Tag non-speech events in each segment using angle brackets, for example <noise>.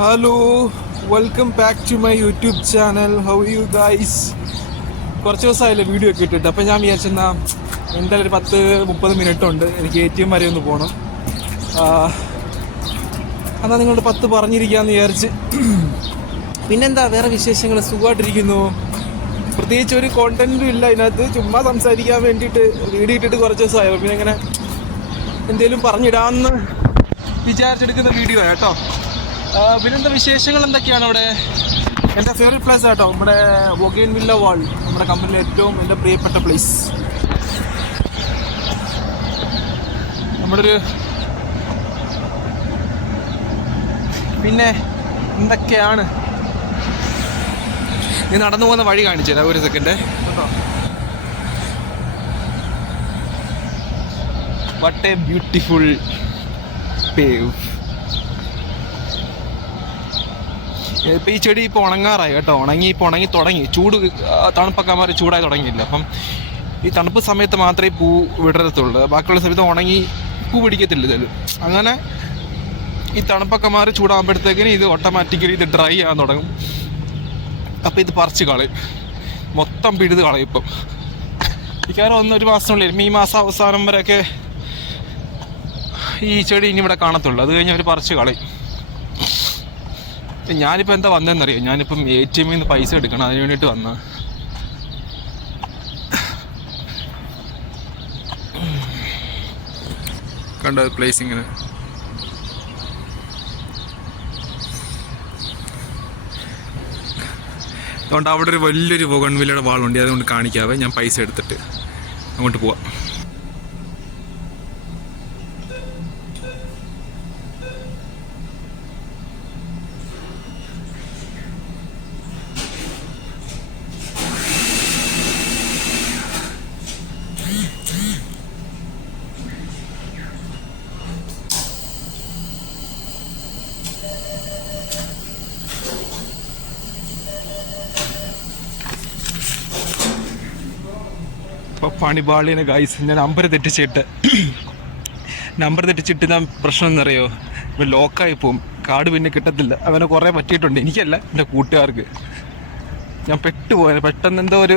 Hello welcome back to my YouTube channel how you guys കുറച്ച് ദിവസമായില്ലേ video ഒക്കെ ഇട്ടിട്ട്. അപ്പം ഞാൻ വിചാരിച്ചെന്നാ എന്തായാലും ഒരു പത്ത് മുപ്പത് മിനിറ്റ് ഉണ്ട്. എനിക്ക് എ ടി എം വരെ ഒന്ന് പോകണം എന്നാൽ നിങ്ങളുടെ പത്ത് പറഞ്ഞിരിക്കാമെന്ന് വിചാരിച്ച്. പിന്നെന്താ വേറെ വിശേഷങ്ങൾ? സുഖമായിട്ടിരിക്കുന്നു. പ്രത്യേകിച്ച് ഒരു കോണ്ടന്റും ഇല്ല. അതിനകത്ത് ചുമ്മാ സംസാരിക്കാൻ വേണ്ടിയിട്ട് വീഡിയോ ഇട്ടിട്ട് കുറച്ച് ദിവസമായോ. പിന്നെ ഇങ്ങനെ എന്തെങ്കിലും പറഞ്ഞിടാമെന്ന് വിചാരിച്ചെടുക്കുന്ന വീഡിയോ കേട്ടോ. പിന്നെന്താ വിശേഷങ്ങൾ എന്തൊക്കെയാണ് അവിടെ? എന്റെ ഫേവറേറ്റ് പ്ലേസ് ആട്ടോ? നമ്മുടെ വൊഗേൻ വില്ല വാൾ നമ്മുടെ കമ്പനിയിലെ ഏറ്റവും എന്റെ പ്രിയപ്പെട്ട പ്ലേസ് നമ്മുടെ ഒരു പിന്നെ എന്തൊക്കെയാണ്? നീ നടന്നു പോകുന്ന വഴി കാണിച്ചു തരാം ഒരു സെക്കൻഡ് കേട്ടോ? വട്ട് എ ബ്യൂട്ടിഫുൾ പേവ് ഇപ്പം ഈ ചെടി ഇപ്പോൾ ഉണങ്ങാറായി കേട്ടോ. ഉണങ്ങി ഇപ്പോൾ ഉണങ്ങി തുടങ്ങി. ചൂട് തണുപ്പൊക്കെ മാറി ചൂടായി തുടങ്ങിയില്ല. അപ്പം ഈ തണുപ്പ് സമയത്ത് മാത്രമേ പൂ വിടരത്തുള്ളൂ. ബാക്കിയുള്ള സമയത്ത് ഉണങ്ങി പൂ പിടിക്കത്തില്ല ഇതിൽ അങ്ങനെ ഈ തണുപ്പൊക്കെ മാറി ചൂടാകുമ്പോഴത്തേക്കിന് ഇത് ഓട്ടോമാറ്റിക്കലി ഇത് ഡ്രൈ ആകാൻ തുടങ്ങും. അപ്പോൾ ഇത് പറിച്ച് കളയും. മൊത്തം പിഴുത് കളയും ഇപ്പം. മിക്കവാറും ഒന്ന് ഒരു മാസത്തിനുള്ളിൽ ഈ മാസം അവസാനം വരെയൊക്കെ ഈ ചെടി ഇനി ഇവിടെ കാണത്തുള്ളൂ. അത് കഴിഞ്ഞ് അവർ പറിച്ച് കളയും. ഞാനിപ്പോൾ എന്താ വന്നതെന്നറിയോ? ഞാനിപ്പം എ ടി എമ്മിൽ നിന്ന് പൈസ എടുക്കണം. അതിന് വേണ്ടിയിട്ട് വന്ന കണ്ടോ പ്ലേസ് ഇങ്ങനെ? അതുകൊണ്ട് അവിടെ ഒരു വലിയൊരു ബോഗൺവില്ലയുടെ വാളുണ്ട്. അതുകൊണ്ട് കാണിക്കാവേ. ഞാൻ പൈസ എടുത്തിട്ട് അങ്ങോട്ട് പോവാം. ഇപ്പോൾ പണിപാളിനെ ഗൈസ് ഞാൻ നമ്പർ തെറ്റിച്ചിട്ട്. നമ്പർ തെറ്റിച്ചിട്ട് ഞാൻ പ്രശ്നം എന്നറിയോ? ഇവൻ ലോക്കായി പോവും. കാർഡ് പിന്നെ കിട്ടത്തില്ല. അവനെ കുറേ പറ്റിയിട്ടുണ്ട്. എനിക്കല്ല എന്റെ കൂട്ടുകാർക്ക്. ഞാൻ പെട്ടുപോയത് പെട്ടെന്ന് എന്തോ ഒരു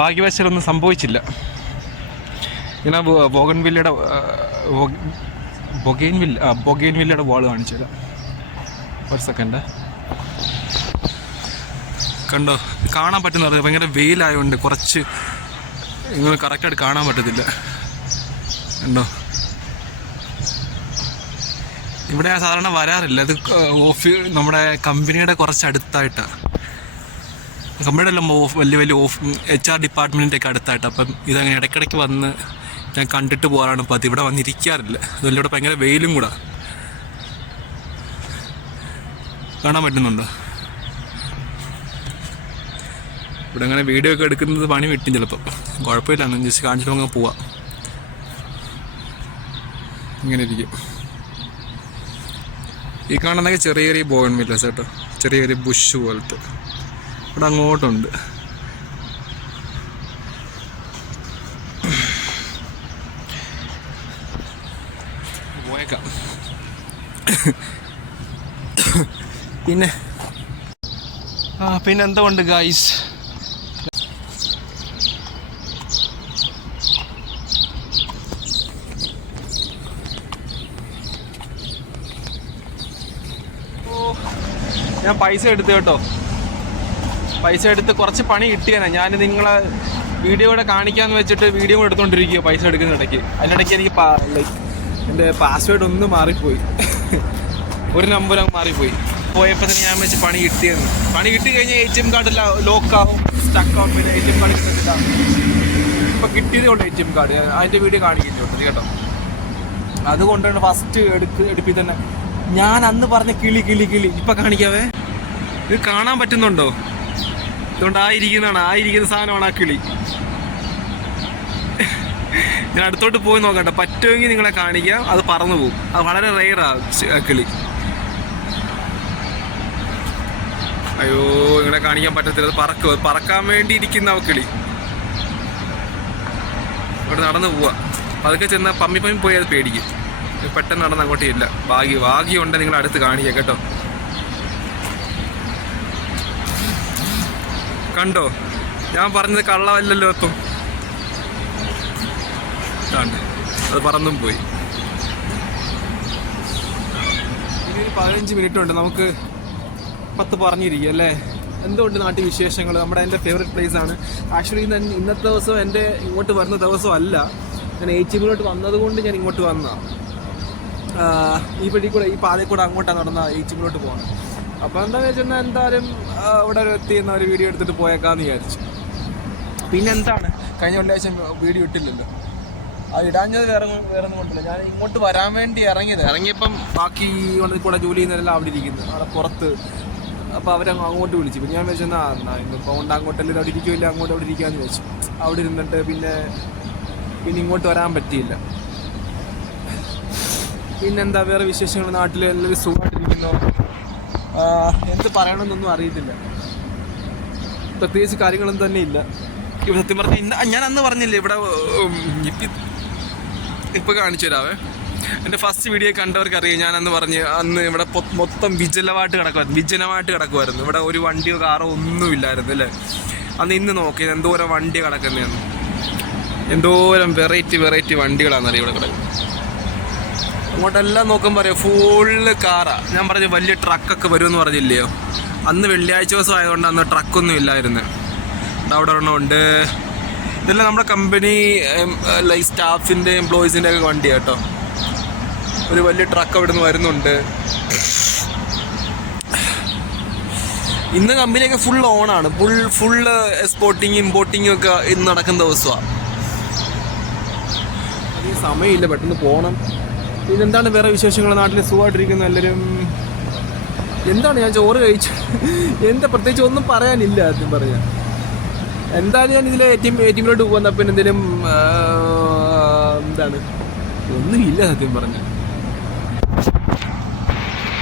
ഭാഗ്യവശാലൊന്നും സംഭവിച്ചില്ല. ഞാൻ ബോഗൻവില്ലയുടെ ബൊഗൈൻ വില്ല ആ ബൊഗൈൻ വില്ലയുടെ വാൾ കാണിച്ചു തരാം ഒരു സെക്കൻഡ് കണ്ടോ? കാണാൻ പറ്റുന്നത് ഭയങ്കര വെയിലായതുകൊണ്ട് കുറച്ച് നിങ്ങൾ കറക്റ്റായിട്ട് കാണാൻ പറ്റത്തില്ല. കണ്ടോ? ഇവിടെ ഞാൻ സാധാരണ വരാറില്ല. അത് ഓഫീ നമ്മുടെ കമ്പനിയുടെ കുറച്ച് അടുത്തായിട്ടാണ് കമ്പനിയുടെ എല്ലാം ഓഫ് വലിയ വലിയ ഓഫ് എച്ച് ആർ ഡിപ്പാർട്ട്മെന്റിന്റെ ഒക്കെ അടുത്തായിട്ട്. അപ്പം ഇതങ്ങനെ ഇടയ്ക്കിടയ്ക്ക് വന്ന് ഞാൻ കണ്ടിട്ട് പോകാറാണ് പതിവ് ഇവിടെ വന്നിരിക്കാറില്ല. അതുപോലെ ഇവിടെ ഭയങ്കര വെയിലും കൂടാ. കാണാൻ പറ്റുന്നുണ്ടോ? ഇവിടെ അങ്ങനെ വീഡിയോ ഒക്കെ എടുക്കുന്നത് പണി വിട്ടും ചിലപ്പോൾ കുഴപ്പമില്ല അങ്ങനെ ജസ്റ്റ് കാണിച്ചിട്ട് അങ്ങ് പോവാം. ഇങ്ങനെ ഇരിക്കും. ഈ കാണുന്നൊക്കെ ചെറിയ ചെറിയ ബോൺ വില്ലസ് കേട്ടോ. ചെറിയ ചെറിയ ബുഷ് പോലത്തെ. ഇവിടെ അങ്ങോട്ടുണ്ട്. പോയേക്കാം. പിന്നെ. ആ പിന്നെ ഗൈസ് ഗായ്സ് ഞാൻ പൈസ എടുത്തു കേട്ടോ. പൈസ എടുത്ത് കുറച്ച് പണി കിട്ടിയാണ് ഞാൻ നിങ്ങളെ വീഡിയോ കൂടെ കാണിക്കാന്ന് വെച്ചിട്ട് വീഡിയോ കൂടെ എടുത്തോണ്ടിരിക്കുക പൈസ എടുക്കുന്ന ഇടയ്ക്ക്. അതിനിടയ്ക്ക് എനിക്ക് ലൈക്ക് എന്റെ പാസ്വേഡ് ഒന്ന് മാറിപ്പോയി. ഒരു നമ്പർ അങ്ങ് മാറിപ്പോയി. പോയപ്പോൾ തന്നെ ഞാൻ വെച്ച് പണി കിട്ടിയെന്ന്. പണി കിട്ടി കഴിഞ്ഞാൽ എ ടി എം കാർഡ് ലോക്കാവും സ്റ്റക്കാവും പിന്നെ എ ടി എം കാർഡ് കിട്ടത്തില്ല. ഇപ്പം കിട്ടിയതേ ഉള്ളൂ എ ടി എം കാർഡ് അതിന്റെ വീഡിയോ കാണിക്കുന്നുണ്ട് കേട്ടോ. അതുകൊണ്ടാണ് ഫസ്റ്റ് എടുക്ക് എടുപ്പിൽ തന്നെ. ഞാൻ അന്ന് പറഞ്ഞ കിളി കിളി കിളി. ഇപ്പൊ കാണിക്കാവേ? ഇത് കാണാൻ പറ്റുന്നുണ്ടോ? ഇതുകൊണ്ട് ആയിരിക്കുന്നതാണ് ആയിരിക്കുന്ന സാധനമാണ് ആ കിളി. ഞാൻ അടുത്തോട്ട് പോയി നോക്കട്ടെ. പറ്റുമെങ്കിൽ നിങ്ങളെ കാണിക്കാം. അത് പറന്നു പോകും. അത് വളരെ റെയറാണ് കിളി. അയ്യോ നിങ്ങളെ കാണിക്കാൻ പറ്റത്തില്ല. അത് പറക്കുക അത് പറക്കാൻ വേണ്ടി ഇരിക്കുന്ന ആ കിളി. അവിടെ നടന്നു പോവാ. അതൊക്കെ ചെന്നാൽ പമ്മി പമ്മി പോയി അത് പേടിക്കും. പെട്ടെന്ന് നടന്ന് അങ്ങോട്ടേ ഇല്ല ഭാഗ്യ ഭാഗ്യമുണ്ട് നിങ്ങൾ അടുത്ത് കാണിക്കുക കേട്ടോ. കണ്ടോ? ഞാൻ പറഞ്ഞത് കള്ളമല്ലല്ലോ ഇപ്പം കണ്ട് അത് പറന്നും പോയി. ഇനി പതിനഞ്ച് മിനിറ്റ് ഉണ്ട് നമുക്ക് പത്ത് പറഞ്ഞിരിക്കും അല്ലേ? എന്തുകൊണ്ട് നാട്ടിൽ വിശേഷങ്ങൾ നമ്മുടെ എന്റെ ഫേവറേറ്റ് പ്ലേസ് ആണ്. ആക്ച്വലി ഇന്ന് ഇന്നത്തെ ദിവസം എന്റെ ഇങ്ങോട്ട് വരുന്ന ദിവസം അല്ല. ഞാൻ ഏച്ചിമിലോട്ട് വന്നതുകൊണ്ട് ഞാൻ ഇങ്ങോട്ട് വന്നതാണ് ഈ വഴി കൂടെ ഈ പാതയിൽ കൂടെ അങ്ങോട്ടാണ് നടന്ന ഏച്ചിമിലോട്ട് പോകുന്നത് അപ്പോൾ എന്താണെന്ന് വെച്ചിട്ടുണ്ടെങ്കിൽ എന്തായാലും ഇവിടെ ഒരു എത്തി എന്ന ഒരു വീഡിയോ എടുത്തിട്ട് പോയേക്കാന്ന് വിചാരിച്ചു. പിന്നെ എന്താണ്? കഴിഞ്ഞ വെള്ളിയാഴ്ച വീഡിയോ ഇട്ടില്ലല്ലോ. ആ ഇടാഞ്ഞത് വേറെ വേറെ ഒന്നും കൊണ്ടില്ല. ഞാൻ ഇങ്ങോട്ട് വരാൻ വേണ്ടി ഇറങ്ങിയത്. ഇറങ്ങിയപ്പം ബാക്കി കൊണ്ട് കൂടെ ജോലി ചെയ്യുന്നവരെല്ലാം അവിടെ ഇരിക്കുന്നു. അവിടെ പുറത്ത്. അപ്പോൾ അവരെ അങ്ങോട്ട് വിളിച്ചു. പിന്നെ ഞാൻ വെച്ചാൽ എന്നാ ഇന്നിപ്പോൾ കൊണ്ട് അങ്ങോട്ടല്ല അവിടെ ഇരിക്കുമില്ല അങ്ങോട്ട് അവിടെ ഇരിക്കാമെന്ന് വെച്ചു അവിടെ ഇരുന്നിട്ട് പിന്നെ പിന്നെ ഇങ്ങോട്ട് വരാൻ പറ്റിയില്ല. പിന്നെന്താ വേറെ വിശേഷങ്ങൾ? നാട്ടിൽ എല്ലാവരും സുഖമായിട്ടിരിക്കുന്നു ആ, എന്ത് പറയണമെന്നൊന്നും അറിയത്തില്ല. പ്രത്യേകിച്ച് കാര്യങ്ങളൊന്നും തന്നെ ഇല്ല. ഇവിടെ സത്യം പറഞ്ഞാൽ ഇന്ന് ഞാൻ അന്ന് പറഞ്ഞില്ലേ ഇവിടെ ഇപ്പോൾ ഇപ്പി ഇപ്പൊ കാണിച്ചു തരാവേ എന്റെ ഫസ്റ്റ് വീഡിയോ കണ്ടവർക്ക് അറിയാം ഞാൻ അന്ന് പറഞ്ഞ് അന്ന് ഇവിടെ മൊത്തം വിജലമായിട്ട് കിടക്കുമായിരുന്നു വിജനമായിട്ട് കിടക്കുമായിരുന്നു ഇവിടെ ഒരു വണ്ടിയോ കാറോ ഒന്നും ഇല്ലായിരുന്നു അല്ലേ? അന്ന് ഇന്ന് നോക്കി എന്തോരം വണ്ടി കിടക്കുന്നതെന്ന് എന്തോരം വെറൈറ്റി വെറൈറ്റി വണ്ടികളാണെന്നറിയാം ഇവിടെ കിടക്കുന്നത്. അങ്ങോട്ടെല്ലാം നോക്കുമ്പോൾ പറയാം ഫുള്ള് കാറാ ഞാൻ പറഞ്ഞു വലിയ ട്രക്കൊക്കെ വരുമെന്ന് പറഞ്ഞില്ലയോ? അന്ന് വെള്ളിയാഴ്ച ദിവസം ആയതുകൊണ്ട് അന്ന് ട്രക്കൊന്നും ഇല്ലായിരുന്നു. അവിടെ ഉണ്ട്. ഇതെല്ലാം നമ്മുടെ കമ്പനി ലൈക്ക് സ്റ്റാഫിന്റെ എംപ്ലോയീസിന്റെ ഒക്കെ വണ്ടിയാണ് കേട്ടോ. ഒരു വലിയ ട്രക്ക് അവിടെ നിന്ന് വരുന്നുണ്ട്. ഇന്ന് കമ്പനിയൊക്കെ ഫുൾ ഓണാണ് ഫുൾ ഫുള്ള് എക്സ്പോർട്ടിങ് ഇമ്പോർട്ടിങ്ങും ഒക്കെ ഇന്ന് നടക്കുന്ന ദിവസമാണ് സമയമില്ല. പെട്ടെന്ന് പോകണം പിന്നെന്താണ് വേറെ വിശേഷങ്ങൾ? നാട്ടിൽ സുഖമായിട്ടിരിക്കുന്നു എല്ലാവരും. എന്താണ് ഞാൻ ചോറ് കഴിച്ചു <laughs> എന്താ പ്രത്യേകിച്ച് ഒന്നും പറയാനില്ല ആദ്യം പറയാൻ. എന്താണ് ഞാൻ ഇതിലെ എ ടി എം പോകുന്ന പിന്നെ എന്തെങ്കിലും എന്താണ്? ഒന്നുമില്ല സത്യം പറഞ്ഞ.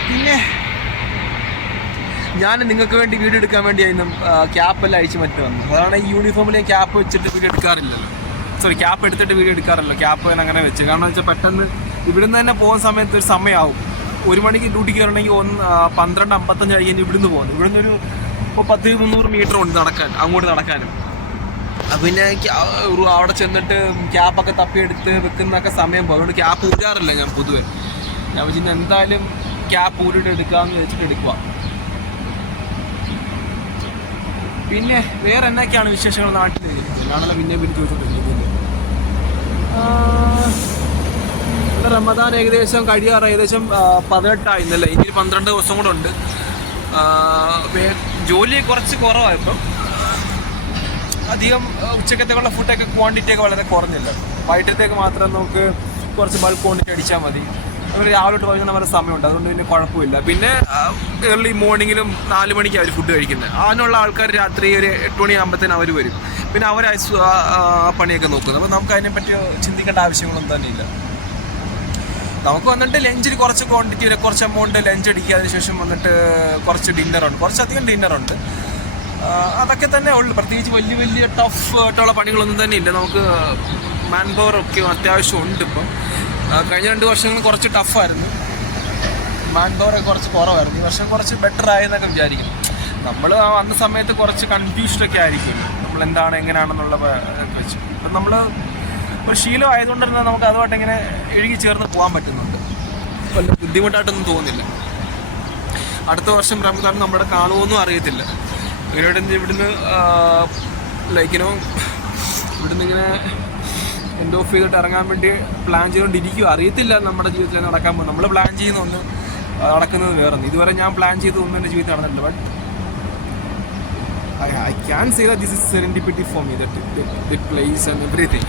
പിന്നെ ഞാൻ നിങ്ങൾക്ക് വേണ്ടി വീഡിയോ എടുക്കാൻ വേണ്ടിയായിരുന്നു ക്യാപ്പ് എല്ലാം അയച്ചു മറ്റു വന്നു. അതാണ് ഈ യൂണിഫോമിൽ ഞാൻ ക്യാപ്പ് വെച്ചിട്ട് വീഡിയോ എടുക്കാറില്ലല്ലോ. സോറി ക്യാപ്പ് എടുത്തിട്ട് വീഡിയോ എടുക്കാറില്ല. ക്യാപ്പ് ഞാൻ അങ്ങനെ വെച്ച്. കാരണം വെച്ചാൽ പെട്ടെന്ന് ഇവിടുന്ന് തന്നെ പോകുന്ന സമയത്ത് ഒരു സമയമാവും. ഒരു മണിക്ക് ഡ്യൂട്ടിക്ക് വരണമെങ്കിൽ ഒന്ന് പന്ത്രണ്ട് അമ്പത്തഞ്ച് കഴിഞ്ഞ് ഇവിടുന്ന് പോകുന്നു ഇവിടുന്ന് ഒരു ഇപ്പോൾ പത്ത് മുന്നൂറ് മീറ്റർ ഉണ്ട് നടക്കാൻ അങ്ങോട്ട് നടക്കാനും. പിന്നെ അവിടെ ചെന്നിട്ട് ക്യാപ്പൊക്കെ തപ്പിയെടുത്ത് വെക്കുന്നൊക്കെ സമയം പോകും. അതുകൊണ്ട് ക്യാപ്പ് ഊരാറില്ല ഞാൻ പൊതുവെ. ഞാൻ വെച്ചാൽ എന്തായാലും ക്യാപ്പ് ഊരിട്ട് എടുക്കാമെന്ന് വെച്ചിട്ട് എടുക്കുക പിന്നെ വേറെ എന്നൊക്കെയാണ് വിശേഷങ്ങൾ നാട്ടിൽ എല്ലാണല്ലോ പിന്നെ പിന്നെ ചോദിച്ചോണ്ടിരിക്കുന്നത് റമദാൻ ഏകദേശം കഴിയാറ് ഏകദേശം പതിനെട്ടായി ഇന്നല്ലേ ഇനി പന്ത്രണ്ട് ദിവസം കൂടെ ഉണ്ട്. ജോലി കുറച്ച് കുറവായപ്പം. അധികം ഉച്ചക്കത്തേക്കുള്ള ഫുഡൊക്കെ ക്വാണ്ടിറ്റി ഒക്കെ വളരെ കുറഞ്ഞില്ല. വൈകിട്ടത്തേക്ക് മാത്രം നമുക്ക് കുറച്ച് ബൾക്ക് ക്വാണ്ടിറ്റി അടിച്ചാൽ മതി. അങ്ങനെ രാവിലെ തൊട്ട് വൈകുന്നേരം വരെ സമയമുണ്ട്. അതുകൊണ്ട് പിന്നെ കുഴപ്പമില്ല. പിന്നെ ഏർലി മോർണിംഗിലും നാല് മണിക്ക് അവർ ഫുഡ് കഴിക്കുന്നത് അതിനുള്ള ആൾക്കാർ രാത്രി ഒരു എട്ട് മണിയാകുമ്പോഴത്തേന് അവർ വരും. പിന്നെ അവർ പണിയൊക്കെ നോക്കുന്നത് അപ്പോൾ നമുക്ക് അതിനെപ്പറ്റി ചിന്തിക്കേണ്ട ആവശ്യങ്ങളൊന്നും തന്നെ ഇല്ല നമുക്ക് വന്നിട്ട് ലഞ്ചിൽ കുറച്ച് ക്വാണ്ടിറ്റി കുറച്ച് എമൗണ്ട് ലഞ്ച് അടിക്കുക. അതിനുശേഷം വന്നിട്ട് കുറച്ച് ഡിന്നറുണ്ട് കുറച്ചധികം ഡിന്നറുണ്ട് അതൊക്കെ തന്നെ ഉള്ളു. പ്രത്യേകിച്ച് വലിയ വലിയ ടഫ് ആയിട്ടുള്ള പണികളൊന്നും തന്നെ ഇല്ല. നമുക്ക് മാൻ പവർ ഒക്കെ അത്യാവശ്യം ഉണ്ട് ഇപ്പം. കഴിഞ്ഞ രണ്ട് വർഷങ്ങൾ കുറച്ച് ടഫായിരുന്നു മാൻ പവർ ഒക്കെ കുറച്ച് കുറവായിരുന്നു. ഈ വർഷം കുറച്ച് ബെറ്റർ ആയെന്നൊക്കെ വിചാരിക്കും. നമ്മൾ ആ അന്ന സമയത്ത് കുറച്ച് കൺഫ്യൂസ്ഡ് ഒക്കെ ആയിരിക്കും. നമ്മൾ എന്താണ് എങ്ങനെയാണെന്നുള്ള വെച്ച്. ഇപ്പം നമ്മൾ ഒരു ശീലം ആയതുകൊണ്ട് തന്നെ നമുക്ക് അതുമായിട്ട് ഇങ്ങനെ എഴുകി ചേർന്ന് പോകാൻ പറ്റുന്നുണ്ട്. വല്ല ബുദ്ധിമുട്ടായിട്ടൊന്നും തോന്നുന്നില്ല അടുത്ത വർഷം റംസാൻ നമ്മുടെ കാണുമോന്നും അറിയത്തില്ല. ഇവരോട് ഇവിടുന്ന് ലൈക്കിനോ ഇവിടുന്ന് ഇങ്ങനെ എൻഡ് ഓഫ് ചെയ്തിട്ട് ഇറങ്ങാൻ വേണ്ടി പ്ലാൻ ചെയ്തുകൊണ്ടിരിക്കും അറിയത്തില്ല നമ്മുടെ ജീവിതത്തിൽ നടക്കാൻ പോകും നമ്മൾ പ്ലാൻ ചെയ്യുന്ന ഒന്ന് നടക്കുന്നത് വേറെ ഇതുവരെ ഞാൻ പ്ലാൻ ചെയ്ത് ഒന്നും എന്റെ ജീവിതത്തിൽ നടന്നിട്ടില്ല. But I can say this is serendipity for me the place and everything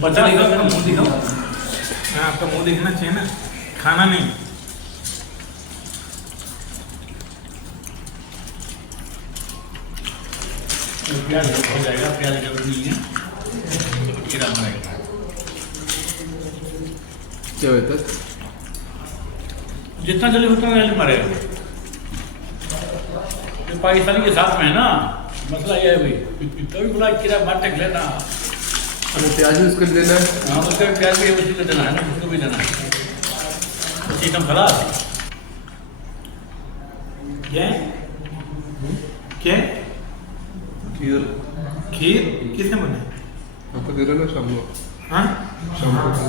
बता आपका मुँह दिखाओ। हाँ आपका मुँह दिखना चाहिए ना। खाना नहीं। प्याज हो जाएगा प्याज की नहीं है। कीड़ा मरेगा क्या होता है? जितना जल्दी उतना जल्दी मरेगा। पाकिस्तानी के साथ में है ना। मसला ये है भाई कभी बोला मार टेक लेना। हमें प्याज यूज़ कर देना है। हाँ उसके प्याज भी उसी को देना है ना उसको भी देना है। सिस्टम खराब क्या? क्या? खीर। खीर? किसने बने आपको दे रहा ना शाम को। हाँ? शाम को।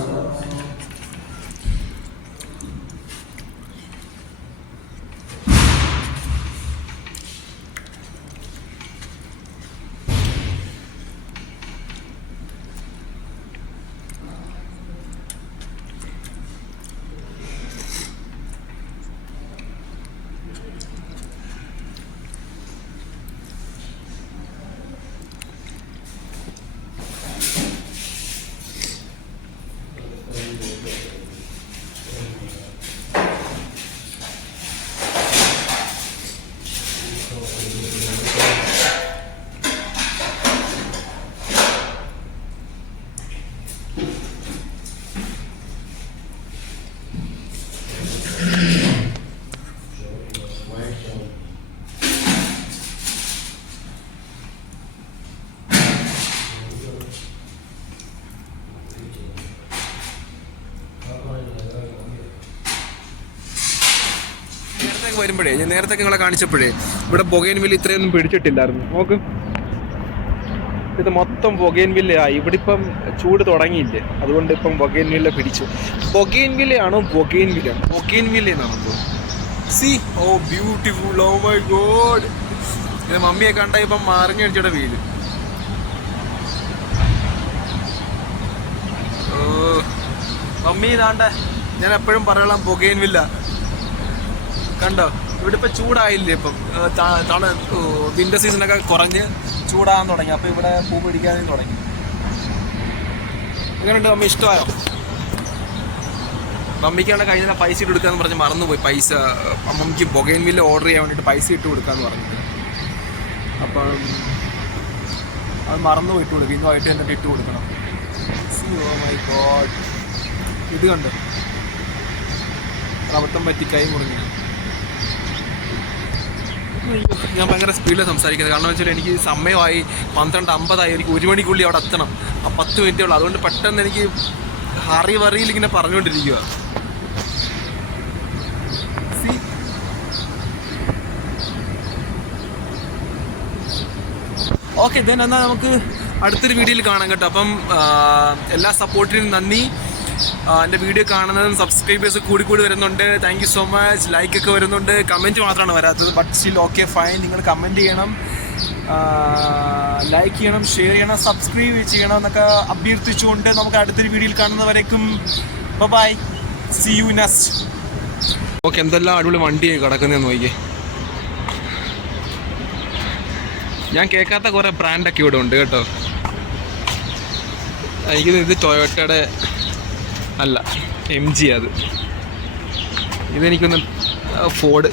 വരുമ്പോഴേ ഞാൻ നേരത്തെ നിങ്ങളെ കാണിച്ചപ്പോഴേ ഇവിടെ ബൊഗൈൻ വില്ല ഇത്രയൊന്നും പിടിച്ചിട്ടില്ലായിരുന്നു. നോക്ക്. ഇത് മൊത്തം ബൊഗൈൻ വില്ലയായി ഇവിടെ ഇപ്പം ചൂട് തുടങ്ങിയില്ലേ? അതുകൊണ്ട് ഇപ്പം ബൊഗൈൻ വില്ല പിടിച്ചു. ബൊഗൈൻ വില്ലയാണോ ബൊഗൈൻ വില്ല ബൊഗൈൻ വില്ല എന്നാണ് see oh beautiful oh my God ഇത് മമ്മിയെ കണ്ട ഇപ്പം മറിഞ്ഞടിച്ചോടെ വീട് മമ്മി ഇതാണ്ട. ഞാൻ എപ്പോഴും പറയണം പുകയൻ വില്ല കണ്ടോ? ഇവിടെ ഇപ്പൊ? ചൂടായില്ലേ ഇപ്പം തണ വിന്റർ സീസണൊക്കെ കുറഞ്ഞ് ചൂടാകാൻ തുടങ്ങി. അപ്പൊ ഇവിടെ പൂ പിടിക്കാനും തുടങ്ങി. അങ്ങനെയുണ്ട് മമ്മി? ഇഷ്ടമായോ? മമ്മിക്കാണ് കഴിഞ്ഞ പൈസ ഇട്ട് കൊടുക്കാന്ന് പറഞ്ഞ് മറന്നുപോയി. പൈസ മമ്മിക്ക് ബൊഗൈൻ ഓർഡർ ചെയ്യാൻ വേണ്ടിയിട്ട് പൈസ ഇട്ട് കൊടുക്കാന്ന് പറഞ്ഞു അപ്പം അത് മറന്നു ഇട്ട് കൊടുക്കും. ഇന്നുമായിട്ട് എന്നിട്ട് ഇട്ട് കൊടുക്കണം. ഓ മൈ ഗോഡ് ഇത് കണ്ടോ? റബത്തം പറ്റി കൈ മുറിഞ്ഞു. ഞാൻ ഭയങ്കര സ്പീഡിൽ സംസാരിക്കുന്നത്. കാരണം വെച്ചാൽ എനിക്ക് സമയമായി പന്ത്രണ്ട് അമ്പതായി. എനിക്ക് ഒരു മണിക്കുള്ളിൽ അവിടെ എത്തണം. ആ പത്ത് മിനിറ്റേ ഉള്ളൂ. അതുകൊണ്ട് പെട്ടെന്ന് എനിക്ക് ഹറി വറിയിൽ ഇങ്ങനെ പറഞ്ഞുകൊണ്ടിരിക്കുക ഓക്കെ ദെൻ എന്നാൽ നമുക്ക് അടുത്തൊരു വീഡിയോയിൽ കാണാം കേട്ടോ. അപ്പം എല്ലാ സപ്പോർട്ടിനും നന്ദി. എന്റെ വീഡിയോ കാണുന്നതും സബ്സ്ക്രൈബേഴ്സ് കൂടി കൂടി വരുന്നുണ്ട്. താങ്ക് സോ മച്ച് ലൈക്ക് ഒക്കെ വരുന്നുണ്ട്. കമന്റ് മാത്രമാണ് വരാത്തത്. ബട്ട് സ്റ്റിൽ ഓക്കെ ഫൈൻ നിങ്ങൾ കമന്റ് ചെയ്യണം. ലൈക്ക് ചെയ്യണം ഷെയർ ചെയ്യണം സബ്സ്ക്രൈബ് ചെയ്യണം എന്നൊക്കെ അഭ്യർത്ഥിച്ചുകൊണ്ട് നമുക്ക് അടുത്തൊരു വീഡിയോയിൽ കാണുന്നവരേക്കും bye see you next okay എന്തെല്ലാം അടിപൊളി വണ്ടിയായി കിടക്കുന്നതെന്ന് നോക്കിയേ. ഞാൻ കേൾക്കാത്ത കുറേ ബ്രാൻഡൊക്കെ ഇവിടെ ഉണ്ട് കേട്ടോ. എനിക്ക് ഇത് ടൊയോട്ടയുടെ അല്ല എം ജി അത്. ഇതെനിക്കൊന്ന് ഫോർഡ്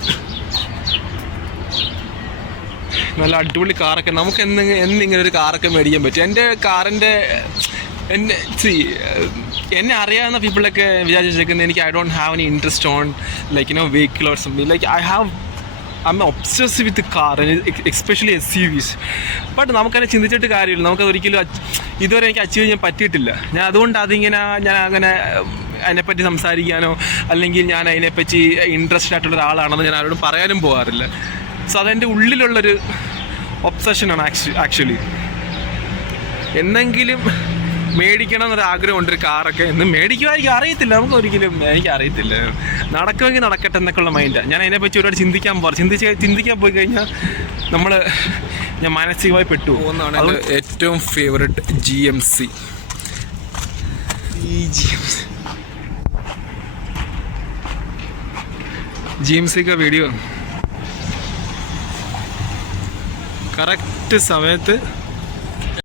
നല്ല അടിപൊളി കാറൊക്കെ. നമുക്ക് എന്തെങ്കിലും എന്നിങ്ങനെ ഒരു കാറൊക്കെ മേടിക്കാൻ പറ്റും. എന്റെ കാറിന്റെ എന്നെ സി എന്നെ അറിയാവുന്ന പീപ്പിളൊക്കെ വിചാരിച്ചേക്കുന്നത് എനിക്ക് I don't have any interest on like you know vehicle or something like I have I'm obsess with car especially S C V's but നമുക്കതിനെ ചിന്തിച്ചിട്ട് കാര്യമില്ല. നമുക്ക് ഒരിക്കലും ഇതുവരെ എനിക്ക് അച്ചീവ് ചെയ്യാൻ പറ്റിയിട്ടില്ല. ഞാൻ അതുകൊണ്ട് അതിങ്ങനെ ഞാൻ അങ്ങനെ അതിനെപ്പറ്റി സംസാരിക്കാനോ അല്ലെങ്കിൽ ഞാൻ അതിനെപ്പറ്റി ഇൻട്രസ്റ്റ് ആയിട്ടുള്ള ഒരാളാണെന്ന് ഞാൻ ആരോടും പറയാനും പോകാറില്ല. സോ അതെന്റെ ഉള്ളിലുള്ളൊരു ഒബ്സഷനാണ് ആക്ച്വലി എന്നെങ്കിലും മേടിക്കണം എന്നൊരു ആഗ്രഹമുണ്ട് ഒരു കാറൊക്കെ എന്ന് മേടിക്കുമായിരിക്കും അറിയത്തില്ല. നമുക്ക് ഒരിക്കലും എനിക്ക് അറിയത്തില്ല നടക്കുമെങ്കിൽ നടക്കട്ടെ എന്നൊക്കെയുള്ള മൈൻഡാണ് ഞാൻ അതിനെപ്പറ്റി ഒരുപാട് ചിന്തിക്കാൻ പോകാം ചിന്തിച്ച് ചിന്തിക്കാൻ പോയി കഴിഞ്ഞാൽ നമ്മൾ ഞാൻ മാനസികമായി പെട്ടു പോകുന്നതാണ് ഏറ്റവും ഫേവററ്റ് ജി എം സി ഈ G M C G M സിക്ക് വീഡിയോ കറക്റ്റ് സമയത്ത്